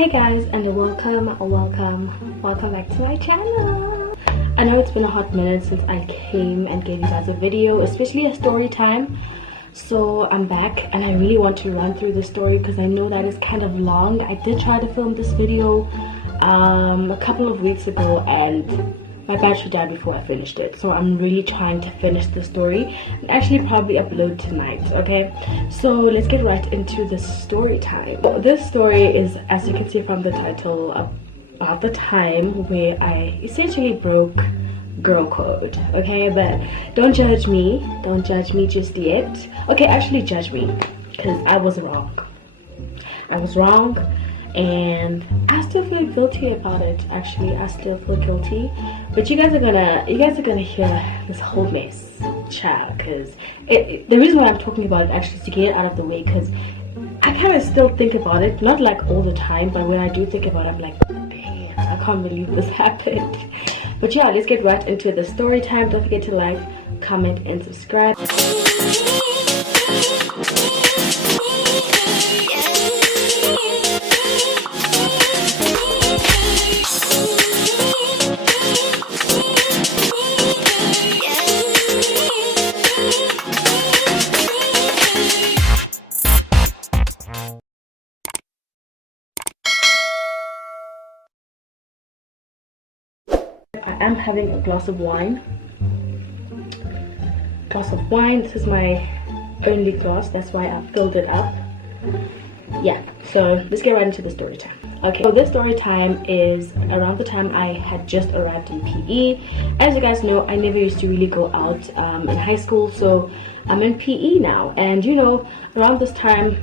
Hey guys, and welcome back to my channel. I know it's been a hot minute since I came and gave you guys a video, especially a story time. So I'm back and I really want to run through the story because I know that it's kind of long. I did try to film this video a couple of weeks ago and my battery died before I finished it, so I'm really trying to finish the story and actually probably upload tonight. Okay, so let's get right into the story time. This story is, as you can see from the title, about the time where I essentially broke girl code. Okay, but don't judge me just yet. Okay, actually judge me because I was wrong and I still feel guilty about it. Actually, I still feel guilty, but you guys are gonna hear this whole mess, child, because the reason why I'm talking about it actually is to get it out of the way, because I kind of still think about it, not like all the time, but when I do think about it, I'm like, damn, I can't believe this happened. But yeah, let's get right into the story time. Don't forget to like, comment, and subscribe. I'm having a glass of wine. This is my only glass, that's why I filled it up. Yeah, so let's get right into the story time. Okay, so this story time is around the time I had just arrived in PE. As you guys know, I never used to really go out in high school, so I'm in PE now. And you know, around this time,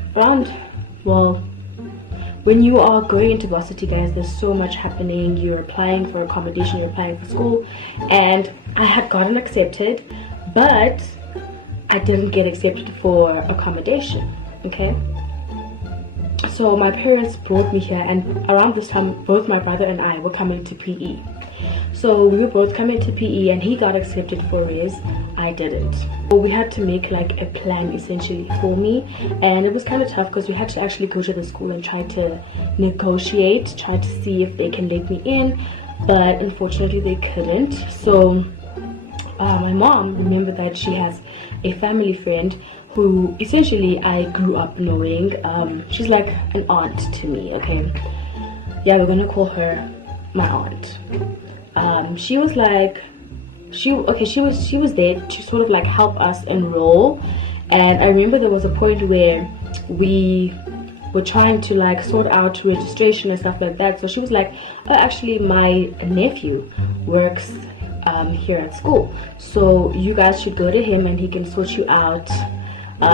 when you are going into varsity, guys, there's so much happening. You're applying for accommodation, you're applying for school, and I had gotten accepted, but I didn't get accepted for accommodation. Okay, so my parents brought me here, and around this time both my brother and I were coming to PE. So we were both coming to PE and he got accepted for res, I didn't. So we had to make like a plan essentially for me, and it was kind of tough because we had to actually go to the school and try to negotiate, try to see if they can let me in, but unfortunately they couldn't. So my mom remembered that she has a family friend who essentially I grew up knowing. She's like an aunt to me. Okay, yeah, we're gonna call her my aunt. She was like, she was there to sort of like help us enroll. And I remember there was a point where we were trying to like sort out registration and stuff like that. So she was like, oh, actually my nephew works here at school, so you guys should go to him and he can sort you out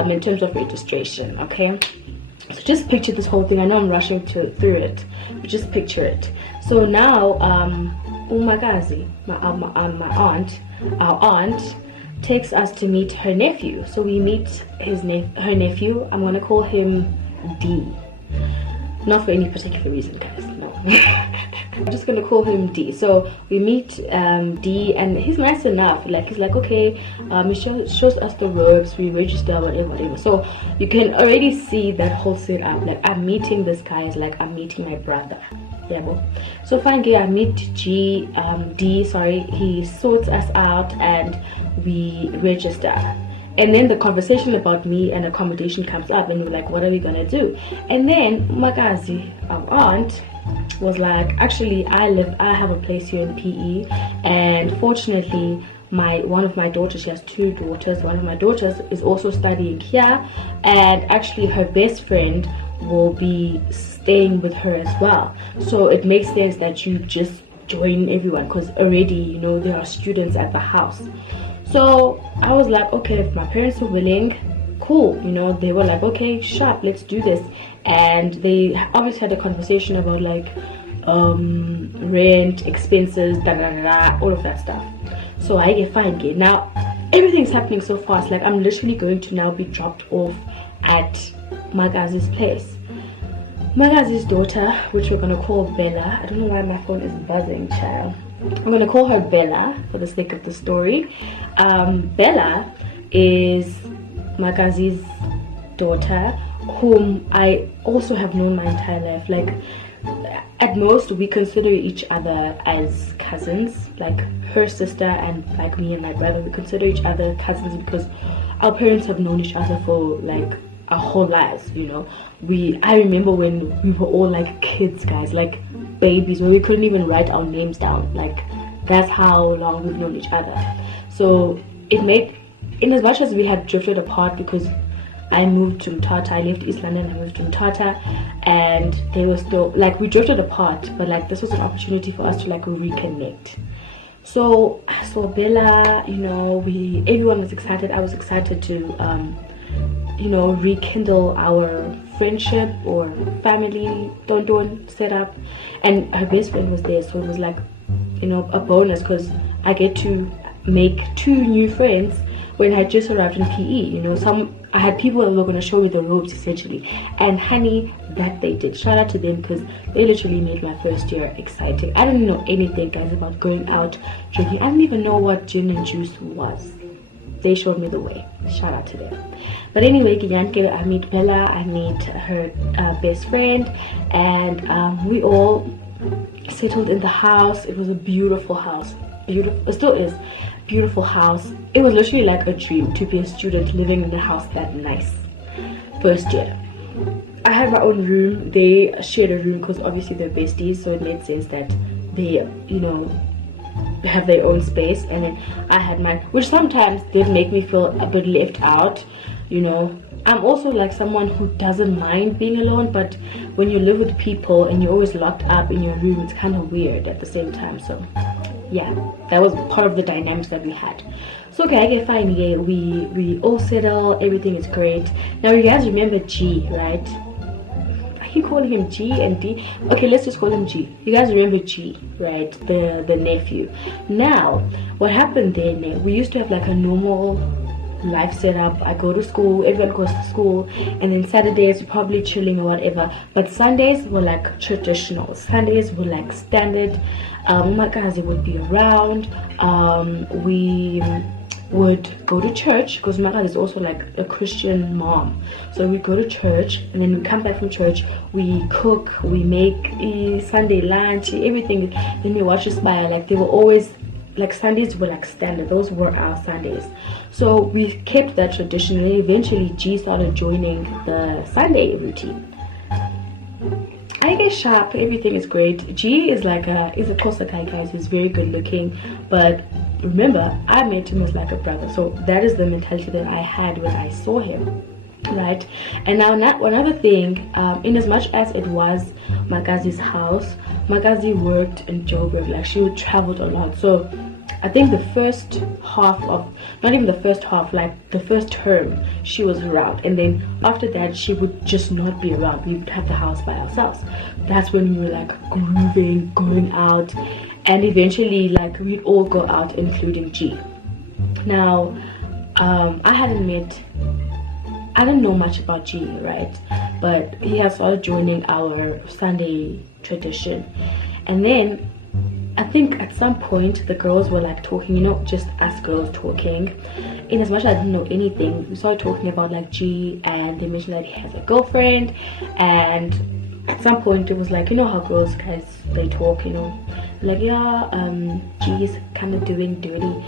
in terms of registration. Okay, so just picture this whole thing. I know I'm rushing through it, but just picture it. So now our aunt takes us to meet her nephew. So we meet her nephew. I'm gonna call him D, not for any particular reason, guys, no. I'm just gonna call him D. So we meet D, and he's nice enough. Like, he's like, okay, he shows us the ropes, we register, whatever. So you can already see that whole setup. Like, I'm meeting this guy is like I'm meeting my brother. Yeah, well, so finally I meet D. He sorts us out and we register. And then the conversation about me and accommodation comes up, and we're like, what are we gonna do? And then Magazi, our aunt, was like, actually I have a place here in PE, and fortunately one of my daughters, she has two daughters, one of my daughters is also studying here, and actually her best friend will be staying with her as well. So it makes sense that you just join everyone, because already, you know, there are students at the house. So I was like, okay, if my parents are willing, cool. You know, they were like, okay, sharp, let's do this. And they obviously had a conversation about like rent, expenses, all of that stuff. So I get fine. Now everything's happening so fast. Like, I'm literally going to now be dropped off at Magazi's place. Magazi's daughter, which we're gonna call Bella. I don't know why my phone is buzzing, child. I'm gonna call her Bella for the sake of the story. Bella is Magazi's daughter, whom I also have known my entire life. Like, at most we consider each other as cousins, like her sister and like me and my brother, we consider each other cousins because our parents have known each other for like our whole lives, you know. I remember when we were all like kids, guys, like babies, where we couldn't even write our names down. Like, that's how long we've known each other. So it made, in as much as we had drifted apart because I moved to Mthatha, I left East London, I moved to Mthatha, and they were still like, we drifted apart, but like this was an opportunity for us to like reconnect. So I saw Bella, you know, everyone was excited. I was excited to you know, rekindle our friendship or family don setup, and her best friend was there, so it was like, you know, a bonus because I get to make 2 new friends when I just arrived in PE. You know, I had people that were going to show me the ropes essentially, and honey, that they did. Shout out to them because they literally made my first year exciting. I didn't know anything, guys, about going out drinking. I didn't even know what gin and juice was. They showed me the way. Shout out to them. But anyway, I meet Bella, I meet her best friend, and we all settled in the house. It was a beautiful house. Beautiful, it still is. Beautiful house. It was literally like a dream to be a student living in a house that nice. First year, I had my own room. They shared a room because obviously they're besties, so it made sense that they, you know, have their own space. And then I had mine, which sometimes did make me feel a bit left out, you know. I'm also like someone who doesn't mind being alone, but when you live with people and you're always locked up in your room, it's kind of weird at the same time. So yeah, that was part of the dynamics that we had. So okay, I get fine. Yeah, we all settle, everything is great. Now you guys remember G, right? I keep calling him G and D. Okay, let's just call him G. You guys remember G, right? The nephew. Now what happened then, we used to have like a normal life setup. I go to school, everyone goes to school, and then Saturdays we're probably chilling or whatever, but Sundays were like traditional. Sundays were like standard. My guys would be around. We would go to church because my dad is also like a Christian mom, so we go to church, and then we come back from church, we cook, we make Sunday lunch, everything, then we watch Aspire. Like, they were always like, Sundays were like standard. Those were our Sundays. So we kept that tradition, and eventually G started joining the Sunday routine. I get sharp, everything is great. G is like is a Xhosa guy, guys. He's very good looking, but remember, I met him as like a brother, so that is the mentality that I had when I saw him, right? And now another thing, in as much as it was Magazi's house, Magazi worked in Joburg. Like, she traveled a lot, so I think the first half of, not even the first half, like the first term, she was around, and then after that she would just not be around. We would have the house by ourselves. That's when we were like grooving, going out, and eventually like we'd all go out, including G. Now I didn't know much about G, right? But he has started joining our Sunday tradition, and then I think at some point the girls were like talking, you know, just us girls talking. In as much as I didn't know anything, we started talking about like G, and they mentioned that he has a girlfriend. And at some point it was like, you know how girls, guys, they talk, you know, like, yeah, G is kind of doing dirty,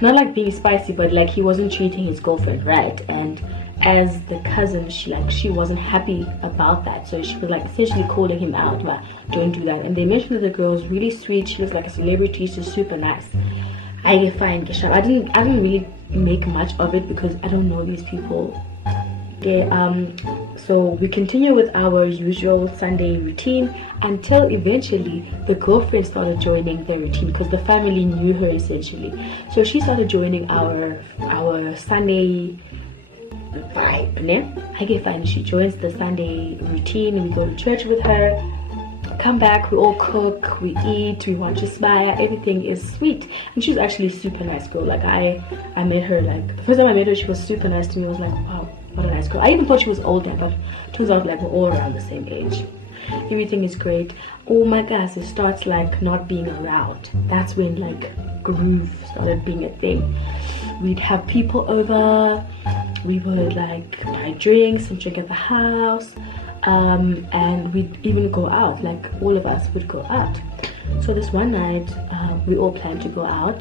not like being spicy, but like he wasn't treating his girlfriend right. And as the cousin, she wasn't happy about that, so she was like essentially calling him out, but don't do that. And they mentioned that the girl's really sweet, she looks like a celebrity, she's super nice. I get fine, get sharp. I didn't really make much of it because I don't know these people. Okay, so we continue with our usual Sunday routine until eventually the girlfriend started joining the routine because the family knew her essentially. So she started joining our Sunday vibe, ne? I get fine. She joins the Sunday routine, we go to church with her, come back, we all cook, we eat, we watch Aspire, everything is sweet. And she's actually a super nice girl. Like, I met her, like the first time I met her, she was super nice to me. I was like, wow, what a nice girl. I even thought she was older, but turns out like we're all around the same age. Everything is great. Oh my gosh, it starts like not being around. That's when like groove started being a thing. We'd have people over, we would like buy drinks and drink at the house, and we'd even go out, like all of us would go out. So this one night, we all planned to go out.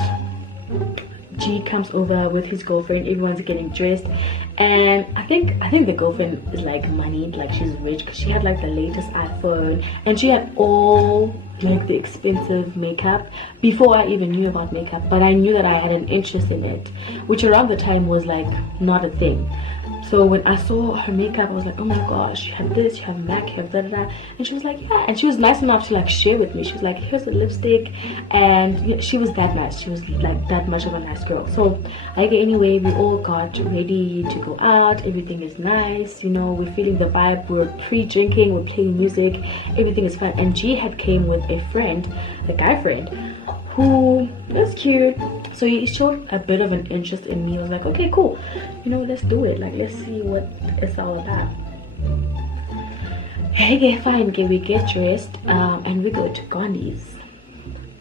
G comes over with his girlfriend, everyone's getting dressed, and I think the girlfriend is like moneyed, like she's rich, because she had like the latest iPhone, and she had all like the expensive makeup before I even knew about makeup. But I knew that I had an interest in it, which around the time was like not a thing. So when I saw her makeup, I was like, oh my gosh, you have this, you have MAC, you have da da da. And she was like, yeah. And she was nice enough to like share with me. She was like, here's a lipstick. And yeah, she was that nice. She was like that much of a nice girl. So anyway, we all got ready to go out. Everything is nice, you know, we're feeling the vibe. We're pre-drinking, we're playing music, everything is fun. And G had came with a friend, a guy friend, who was cute. So he showed a bit of an interest in me. I was like, okay, cool, you know, let's do it. Like, let's see what it's all about. Okay, fine. Okay, we get dressed, and we go to Gandhi's.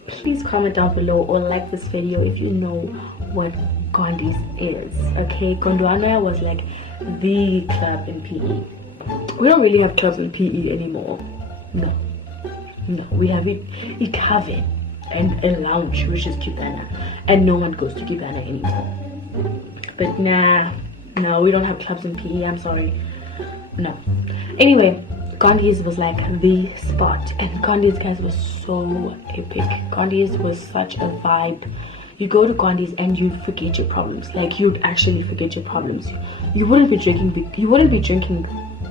Please comment down below or like this video if you know what Gandhi's is. Okay, Gondwana was like the club in PE. We don't really have clubs in PE anymore. No, we have it Coven and a lounge, which is Kibana, and no one goes to Kibana anymore. But no, we don't have clubs in PE. I'm sorry, no. Anyway, Gandhi's was like the spot, and Gandhi's, guys, was so epic. Gandhi's was such a vibe. You go to Gandhi's and you'd forget your problems. Like, you'd actually forget your problems. You wouldn't be drinking. You wouldn't be drinking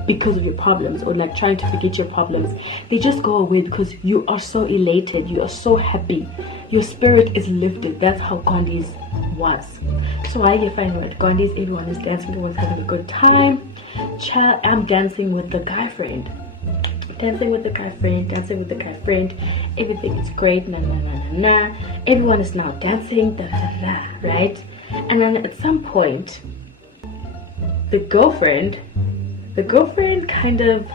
because of your problems, or like trying to forget your problems. They just go away because you are so elated, you are so happy, your spirit is lifted. That's how Gandhi's was. So I get fine at Gandhi's, everyone is dancing, everyone's having a good time. I'm dancing with the guy friend, everything is great, everyone is now dancing, right? And then at some point, the girlfriend kind of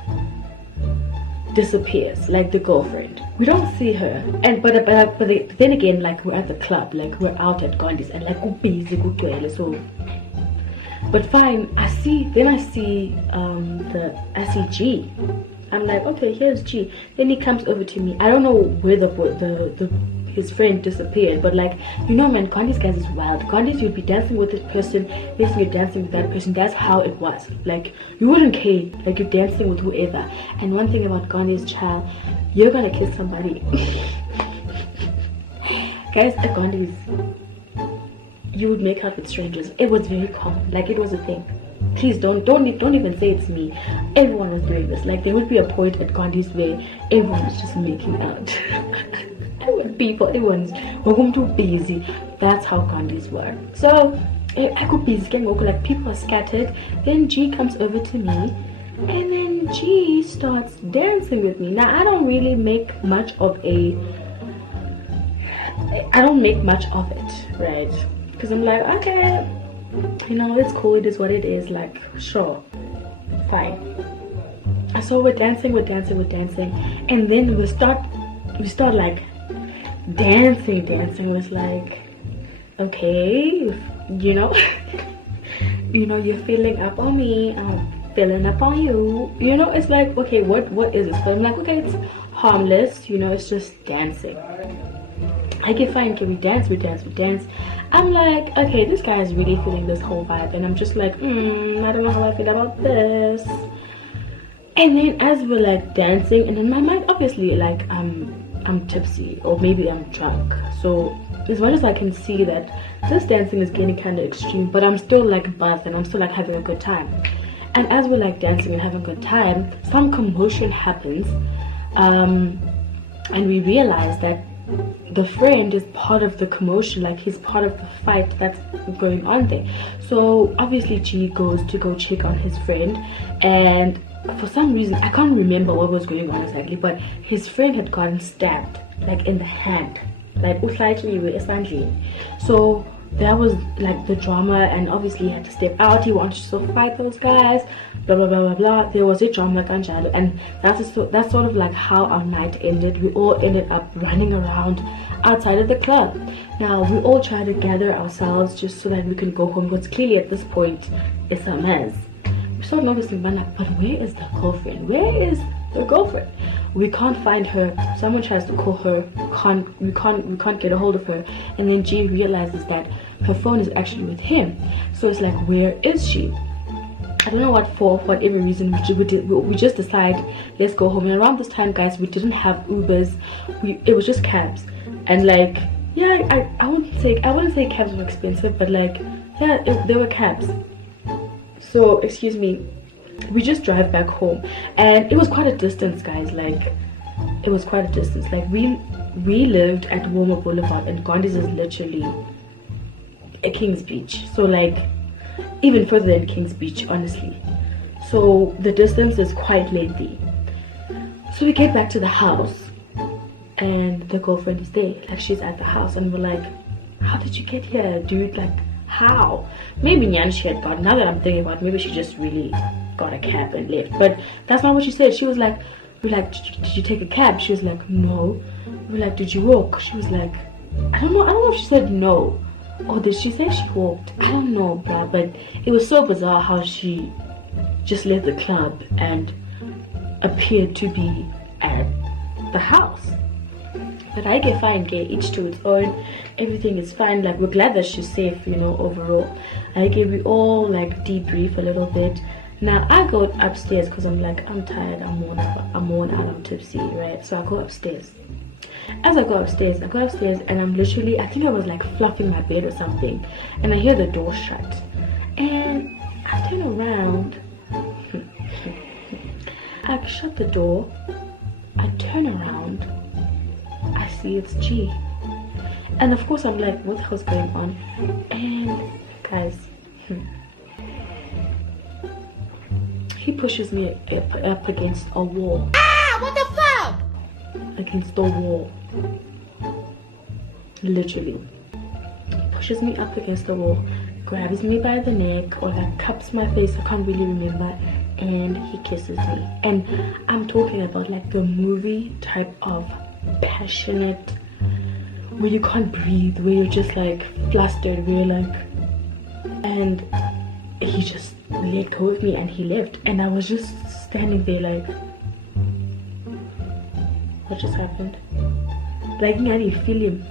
disappears. Like, the girlfriend, we don't see her, and but then again, like, we're at the club, like we're out at Gandhi's, and like busy, so. But fine, I see G. I'm like, okay, here's G. Then he comes over to me. I don't know where his friend disappeared, but like, you know, man, Gandhi's, guys, is wild. Gandhi's, you'd be dancing with this person, this you're dancing with that person. That's how it was. Like, you wouldn't care, like, you're dancing with whoever. And one thing about Gandhi's, child, you're gonna kiss somebody. Guys, at Gandhi's, you would make out with strangers. It was very common, like, it was a thing. Please don't even say it's me. Everyone was doing this. Like, there would be a point at Gandhi's where everyone was just making out. Everyone's too busy. That's how Gandhi's were. So I could be like, people are scattered. Then G comes over to me, and then G starts dancing with me. Now, I don't make much of it, right? Because I'm like, okay, you know, it's cool, it is what it is. Like, sure, fine. So we're dancing, and then we start like dancing was like, okay, you know, you're feeling up on me, I'm feeling up on you, you know. It's like, okay, what is this? But I'm like, okay, it's harmless, you know, it's just dancing. I get fine, can we dance? I'm like, okay, this guy is really feeling this whole vibe, and I'm just like, I don't know how I feel about this. And then as we're like dancing, and in my mind, obviously, like, I'm tipsy, or maybe I'm drunk. So as much as I can see that this dancing is getting kind of extreme, but I'm still like buzzed, and I'm still like having a good time. And as we're like dancing and having a good time, some commotion happens, and we realize that the friend is part of the commotion, like he's part of the fight that's going on there. So obviously G goes to go check on his friend, and for some reason, I can't remember what was going on exactly, but his friend had gotten stabbed, like in the hand, like slightly. So that was like the drama, and obviously he had to step out. He wanted to still fight those guys, blah blah blah blah blah. There was a drama kanjalo, and that's sort of like how our night ended. We all ended up running around outside of the club. Now we all try to gather ourselves just so that we can go home, because clearly at this point it's a mess. We start noticing, but where is the girlfriend? Where is the girlfriend? We can't find her. Someone tries to call her. We can't get a hold of her. And then Jean realizes that her phone is actually with him. So it's like, where is she? I don't know what for whatever reason we just decide, let's go home. And around this time, guys, we didn't have Ubers. It was just cabs. And like, yeah, I wouldn't say cabs were expensive, but like, yeah, they were cabs. So excuse me, we just drive back home, and it was quite a distance, guys. Like, it was quite a distance. Like, we lived at Warmer Boulevard, and Gandhi's is literally at King's Beach, so like even further than King's Beach, honestly. So the distance is quite lengthy. So we get back to the house, and the girlfriend is there. Like, she's at the house, and we're like, how did you get here, dude? Like, how? Maybe Nyan she had got, now that I'm thinking about it, maybe she just really got a cab and left. But that's not what she said. She was like, we're like, did you take a cab? She was like, no. We're like, did you walk? She was like, I don't know if she said no, or did she say she walked? I don't know, bruh. But it was so bizarre how she just left the club and appeared to be at the house. But I get fine, get each to its own. Everything is fine. Like, we're glad that she's safe, you know, overall. We all like debrief a little bit. Now I go upstairs because I'm like, I'm tired, I'm worn out, I'm tipsy, right? So I go upstairs. As I go upstairs, and I'm literally, I think I was like fluffing my bed or something, and I hear the door shut, and I turn around. I shut the door, I turn around, I see it's G, and of course I'm like, what the hell's going on? And guys, he pushes me up against a wall. Ah, what the fuck? Against the wall. Literally. Pushes me up against the wall, grabs me by the neck, or like cups my face, I can't really remember, and he kisses me. And I'm talking about like the movie type of passionate, where you can't breathe, where you're just like flustered, where you're like, and he just let go of me and he left, and I was just standing there like, what just happened? Like, I feel him.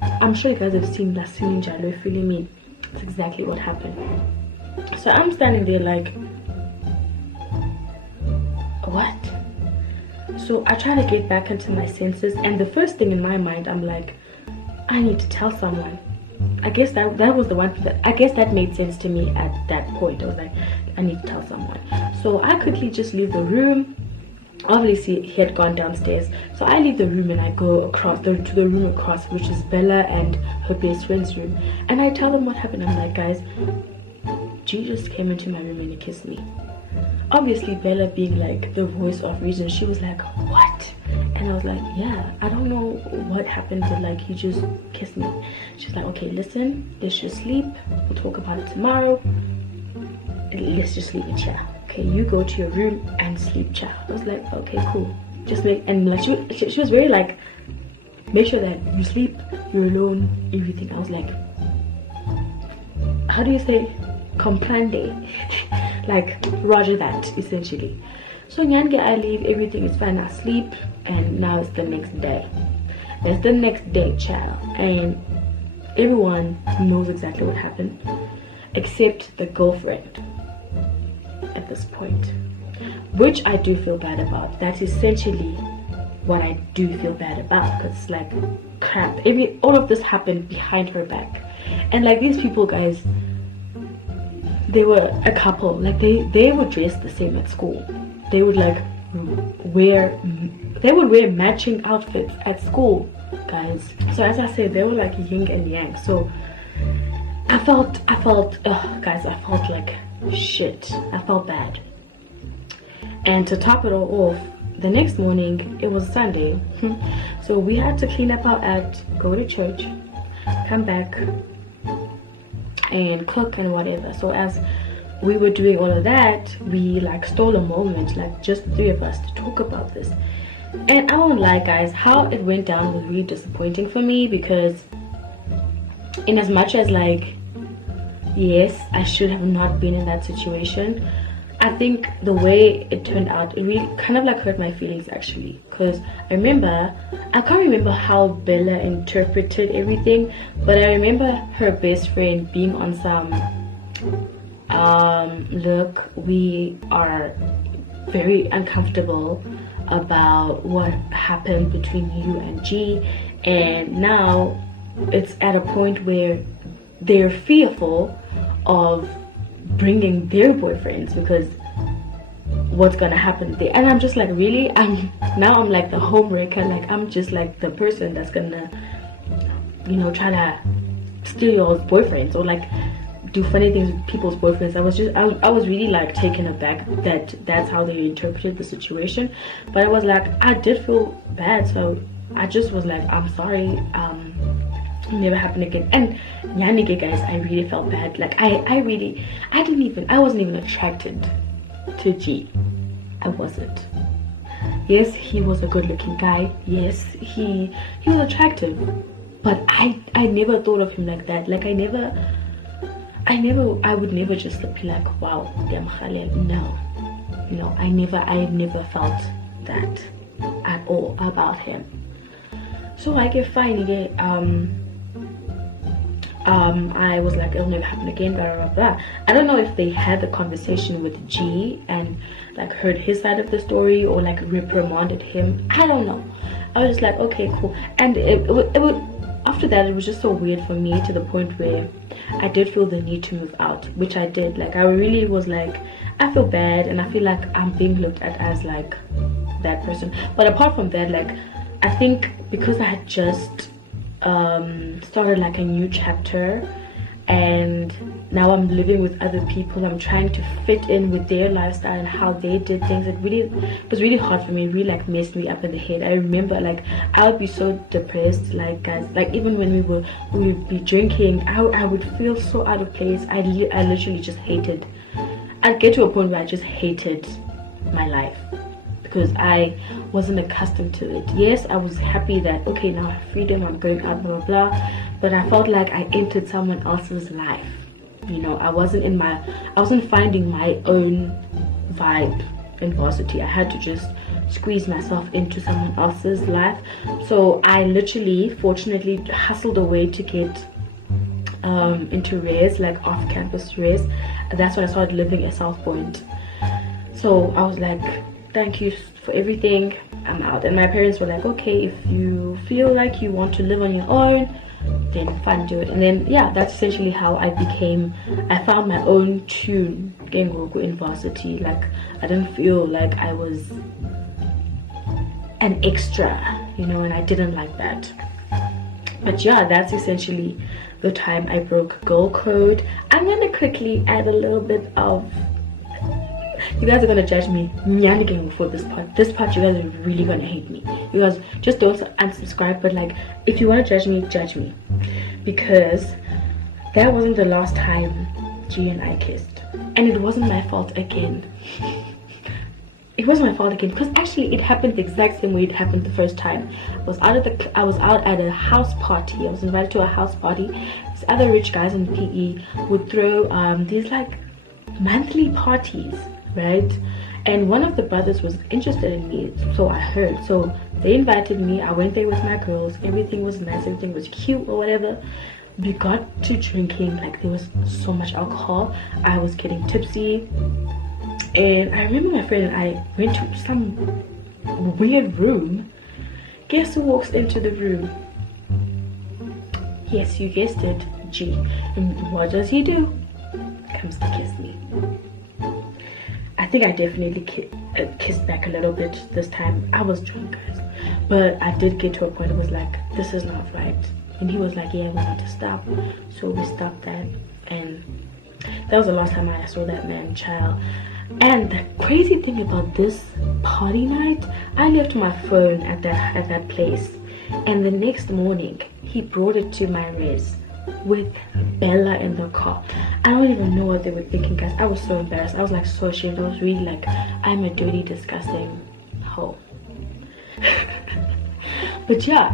I'm sure you guys have seen that scene in Jalo feeling me. That's exactly what happened. So I'm standing there like, what? So I try to get back into my senses, and the first thing in my mind, I'm like, I need to tell someone. I guess that was the one that, I guess that made sense to me at that point. I was like, I need to tell someone. So I quickly just leave the room. Obviously he had gone downstairs, so I leave the room and I go across to the room across, which is Bella and her best friend's room, and I tell them what happened. I'm like, guys, G just came into my room and he kissed me. Obviously Bella, being like the voice of reason, she was like, what? And I was like, yeah, I don't know what happened, but like, he just kissed me. She's like, okay, listen, let's just sleep, we'll talk about it tomorrow, let's just leave it here. Okay, you go to your room and sleep, child. I was like, okay, cool. Just make, and like she was very like, make sure that you sleep, you're alone, everything. I was like, how do you say, comprende? Like, roger that, essentially. So Nyange, I leave, everything is fine, I sleep, and now it's the next day. It's the next day, child, and everyone knows exactly what happened, except the girlfriend. At this point, which I do feel bad about. That's essentially what I do feel bad about, because it's like, crap, all of this happened behind her back. And like, these people, guys, they were a couple. Like, they would dress the same at school. They would like wear matching outfits at school, guys. So as I said, they were like yin and yang. So I felt guys, I felt like shit. I felt bad. And to top it all off, the next morning, it was Sunday, so we had to clean up our act, go to church, come back, and cook and whatever. So as we were doing all of that, we like stole a moment, like just the three of us, to talk about this. And I won't lie, guys, how it went down was really disappointing for me, because in as much as like, yes, I should have not been in that situation, I think the way it turned out, it really kind of like hurt my feelings actually. Because I can't remember how Bella interpreted everything, but I remember her best friend being on some look, we are very uncomfortable about what happened between you and G, and now it's at a point where they're fearful of bringing their boyfriends, because what's gonna happen there. And I'm just like, really? I'm like the homewrecker. Like, I'm just like the person that's gonna, you know, try to steal your boyfriends or like do funny things with people's boyfriends. I was really like taken aback that that's how they interpreted the situation. But I was like, I did feel bad, so I just was like, I'm sorry, it'll never happen again. And Yannick, guys, I really felt bad. Like I wasn't even attracted to G. I wasn't. Yes, he was a good looking guy. Yes, he was attractive, but I never thought of him like that. Like I would never just be like, wow, damn Khalil. No, I never felt that at all about him. So I get fine. I was like, it'll never happen again, blah blah blah. I don't know if they had the conversation with G and like heard his side of the story or like reprimanded him. I don't know. I was just like, okay, cool. And it would after that, it was just so weird for me, to the point where I did feel the need to move out, which I did. Like I really was like, I feel bad and I feel like I'm being looked at as like that person. But apart from that, like I think because I had just started like a new chapter, and now I'm living with other people, I'm trying to fit in with their lifestyle and how they did things. It was really hard for me. It really like messed me up in the head. I remember like I would be so depressed, like guys, like even when we would be drinking, I would feel so out of place. I literally just hated, I'd get to a point where I just hated my life, because I wasn't accustomed to it. Yes, I was happy that, okay, now I have freedom, I'm going out, blah blah blah, but I felt like I entered someone else's life. You know, I wasn't finding my own vibe in varsity. I had to just squeeze myself into someone else's life. So I literally, fortunately, hustled away to get into res, like off-campus res. That's when I started living at South Point. So I was like, thank you for everything, I'm out. And my parents were like, okay, if you feel like you want to live on your own, then fine, do it. And then yeah, that's essentially how I found my own tune in varsity. Like I didn't feel like I was an extra, you know, and I didn't like that. But yeah, that's essentially the time I broke girl code. I'm gonna quickly add a little bit of, you guys are gonna judge me for this part. This part, you guys are really gonna hate me. You guys just don't unsubscribe, but like if you want to judge me, because that wasn't the last time G and I kissed, and it wasn't my fault again. It wasn't my fault again, because actually it happened the exact same way it happened the first time. I was out at a house party. I was invited to a house party. These other rich guys in PE would throw these like monthly parties, right? And one of the brothers was interested in me, so I heard. So they invited me. I went there with my girls. Everything was nice, everything was cute or whatever. We got to drinking, like there was so much alcohol. I was getting tipsy, and I remember my friend and I went to some weird room. Guess who walks into the room? Yes, you guessed it, G. And what does he do? Comes to kiss me. I think I definitely kissed back a little bit this time. I was drunk, guys, but I did get to a point. It was like, this is not right. And he was like, yeah, we need to stop. So we stopped that, and that was the last time I saw that man, child. And the crazy thing about this party night, I left my phone at that place, and the next morning he brought it to my res with Bella in the car. I don't even know what they were thinking, guys. I was so embarrassed. I was like so ashamed. I was really like, I'm a dirty, disgusting hoe. But yeah,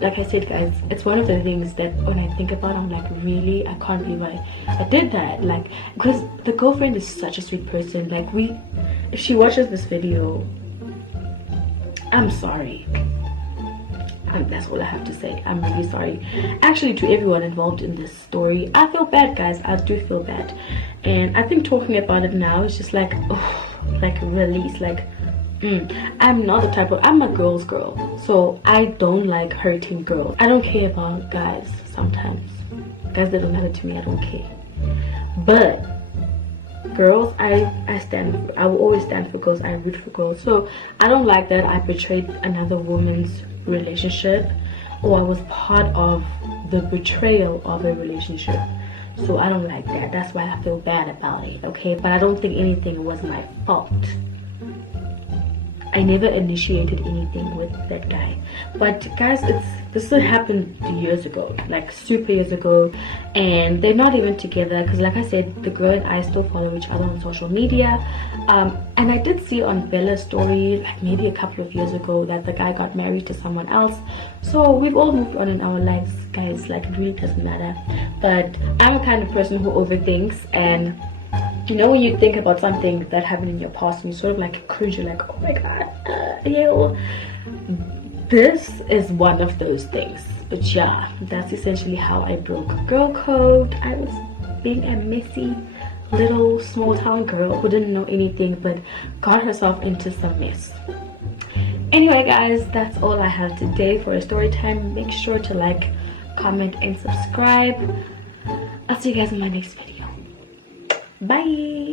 like I said, guys, it's one of the things that when I think about, I'm like, really, I can't believe I did that. Like, because the girlfriend is such a sweet person. Like, if she watches this video, I'm sorry. That's all I have to say. I'm really sorry. Actually, to everyone involved in this story, I feel bad, guys. I do feel bad. And I think talking about it now is just like, oh, like release. Like, I'm not the type of, I'm a girl's girl. So I don't like hurting girls. I don't care about guys sometimes. Guys that don't matter to me, I don't care. But girls, I will always stand for girls. I root for girls. So I don't like that I betrayed another woman's relationship, or I was part of the betrayal of a relationship. So I don't like that. That's why I feel bad about it, okay? But I don't think anything was my fault. I never initiated anything with that guy. But guys, this happened years ago, like super years ago, and they're not even together because, like I said, the girl and I still follow each other on social media. And I did see on Bella's story, like maybe a couple of years ago, that the guy got married to someone else. So we've all moved on in our lives, guys. Like, it really doesn't matter. But I'm a kind of person who overthinks, and you know, when you think about something that happened in your past and you sort of like cringe, you're like, oh my god, ew. This is one of those things. But yeah, that's essentially how I broke girl code. I was being a messy little small town girl who didn't know anything but got herself into some mess. Anyway, guys, that's all I have today for a story time. Make sure to like, comment, and subscribe. I'll see you guys in my next video. Bye.